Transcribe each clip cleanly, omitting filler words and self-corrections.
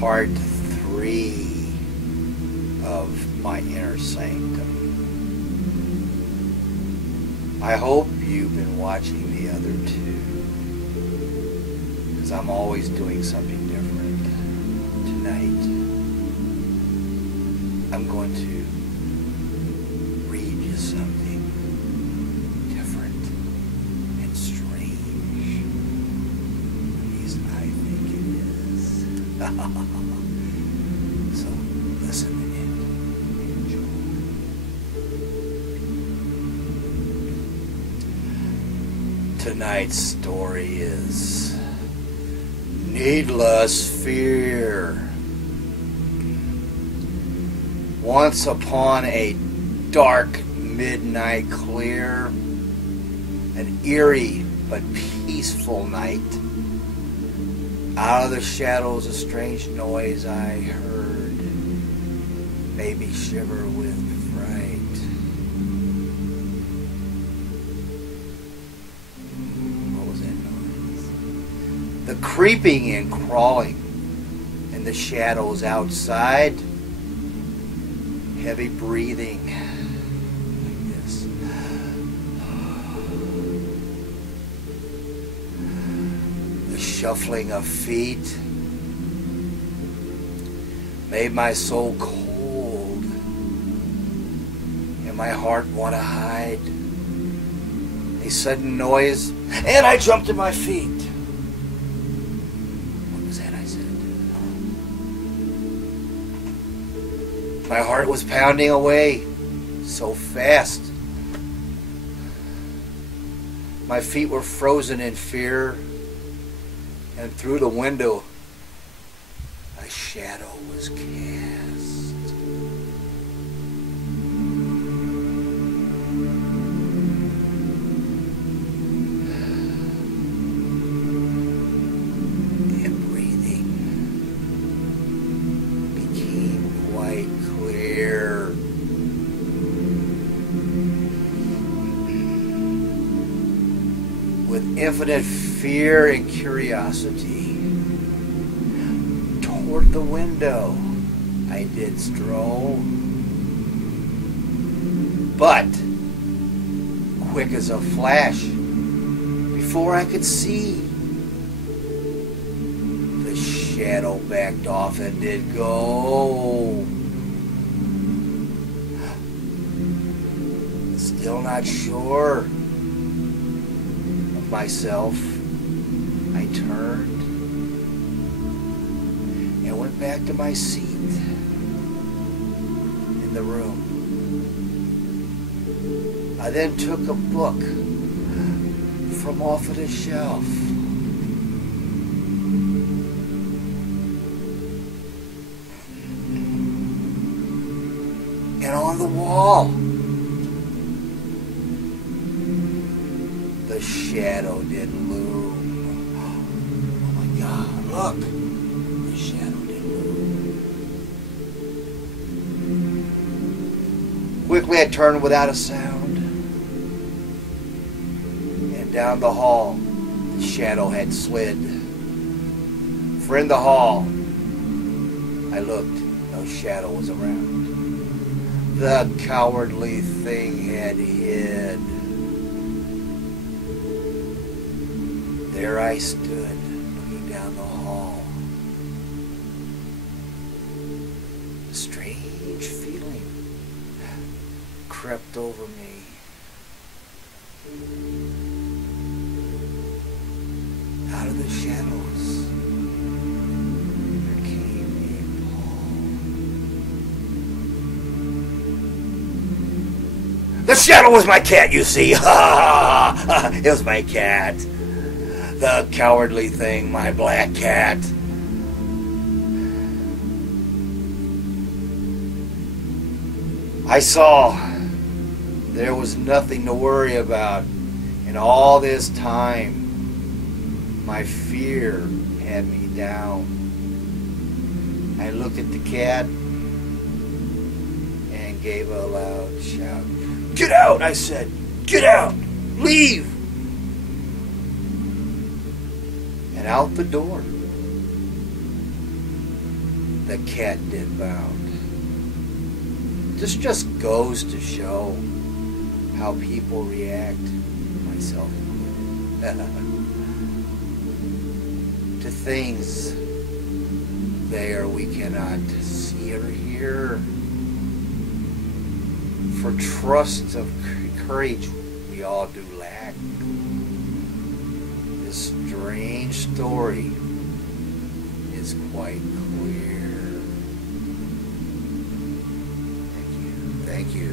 part 3 of My Inner Sanctum. I hope you've been watching the other 2, because I'm always doing something different. Tonight, I'm going to read you something different and strange. At least I think it is. So listen and enjoy. Tonight's story is Needless Fear. Once upon a dark midnight clear, an eerie but peaceful night, out of the shadows a strange noise I heard made me shiver with fright. What was that noise? The creeping and crawling in the shadows outside. Heavy breathing, like this. The shuffling of feet made my soul cold and my heart want to hide. A sudden noise, and I jumped to my feet. What was that I said? My heart was pounding away so fast. My feet were frozen in fear, and through the window, a shadow was cast. And breathing became quite clear. With infinite fear and curiosity, toward the window I did stroll. But, quick as a flash, before I could see, the shadow backed off and did go. Still not sure of myself, I turned and went back to my seat in the room. I then took a book from off of the shelf. And on the wall, the shadow did loom. Oh my God, look! The shadow did loom. Quickly I turned without a sound. And down the hall, the shadow had slid. For in the hall, I looked, no shadow was around. The cowardly thing had hid. There I stood, looking down the hall. A strange feeling crept over me. Out of the shadows, there came a paw. The shadow was my cat, you see. It was my cat. The cowardly thing, my black cat. I saw there was nothing to worry about. In all this time, my fear had me down. I looked at the cat and gave a loud shout. Get out, I said. Get out. Leave. And out the door the cat did bound. This just goes to show how people react, myself included, to things there we cannot see or hear. For trust of courage we all do lack. This strange story is quite clear. Thank you.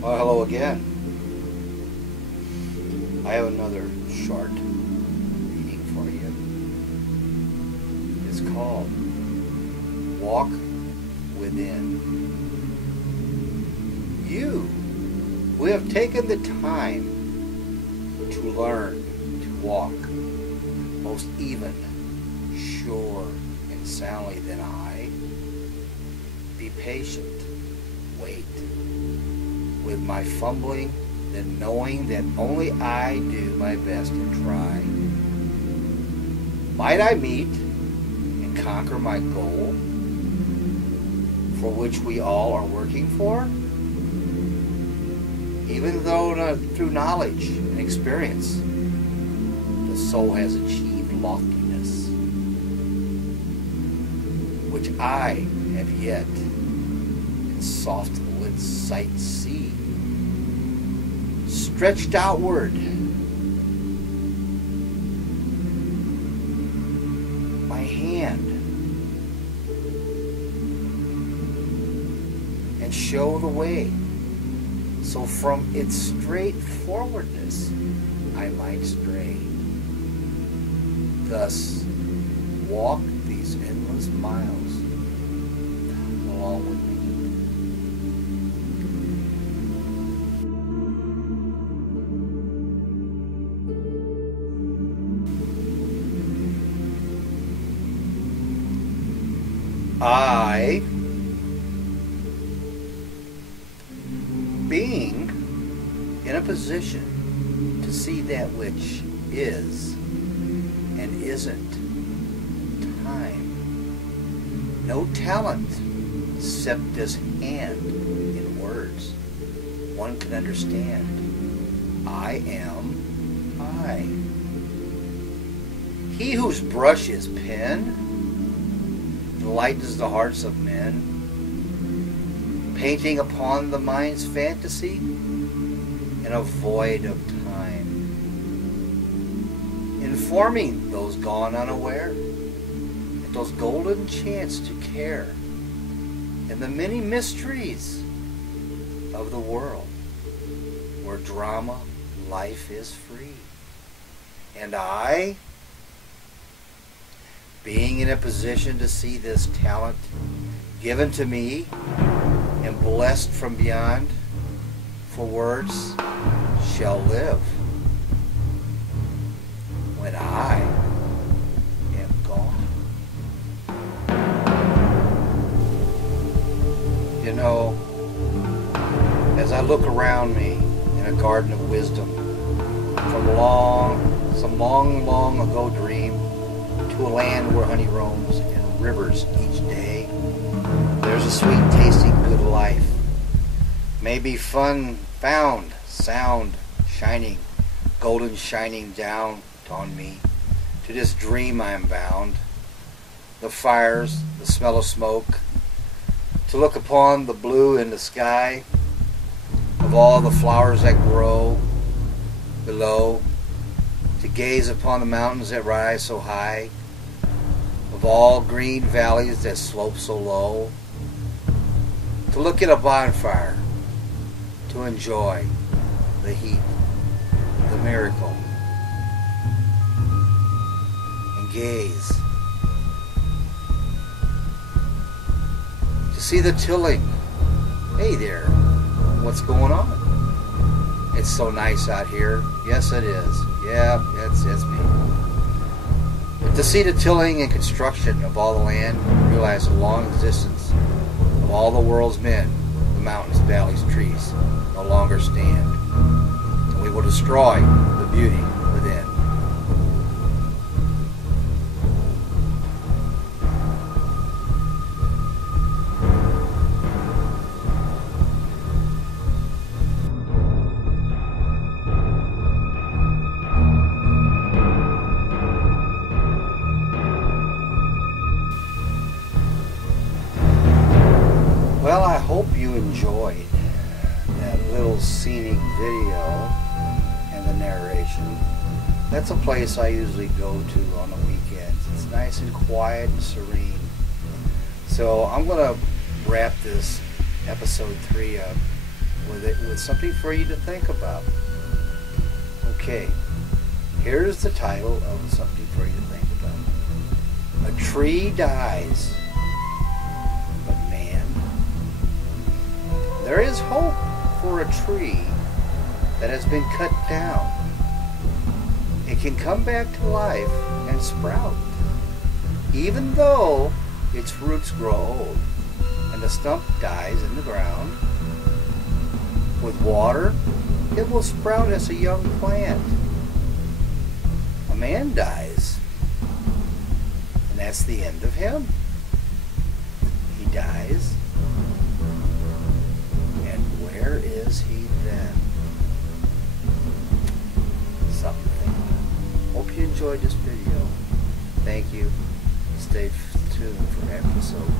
Well, hello again. I have another short reading for you. It's called Walk Within. You who have taken the time to learn to walk most even, sure, and soundly than I, be patient, wait, with my fumbling, then knowing that only I do my best and try. Might I meet and conquer my goal, for which we all are working for? Even though through knowledge and experience, the soul has achieved loftiness, which I have yet in soft lit sight see, stretched outward, my hand, and show the way, so from its straightforwardness I might stray. Thus, walk these endless miles along with me. I, being in a position to see that which is and isn't time, no talent except this hand in words one can understand. I am I. He whose brush is pen enlightens the hearts of men, painting upon the mind's fantasy in a void of time, informing those gone unaware that those golden chance to care in the many mysteries of the world where drama life is free. And I, being in a position to see this talent given to me and blessed from beyond, for words shall live when I am gone. You know, as I look around me in a garden of wisdom, from some long ago dream, to a land where honey roams and rivers each day, there's a sweet tasting good life. Maybe fun found, sound shining, golden shining down on me. To this dream I am bound. The fires, the smell of smoke, to look upon the blue in the sky, of all the flowers that grow below, to gaze upon the mountains that rise so high, of all green valleys that slope so low, to look at a bonfire, to enjoy the heat, the miracle, and gaze, to see the tilling. Hey there, what's going on? It's so nice out here. Yes, it is. Yeah, it's me. But to see the tilling and construction of all the land, realize the long existence of all the world's men, the mountains, valleys, trees, no longer stand. And we will destroy the beauty within. Well, I hope you enjoyed that little scenic video and the narration. That's a place I usually go to on the weekends. It's nice and quiet and serene. So I'm going to wrap this episode 3 up with something for you to think about. Okay, here's the title of something for you to think about. A tree dies, but man, there is hope for a tree that has been cut down. It can come back to life and sprout, even though its roots grow old and the stump dies in the ground. With water, it will sprout as a young plant. A man dies, and that's the end of him. He dies, and where is he then? Something to think about. Hope you enjoyed this video. Thank you. Stay tuned for episode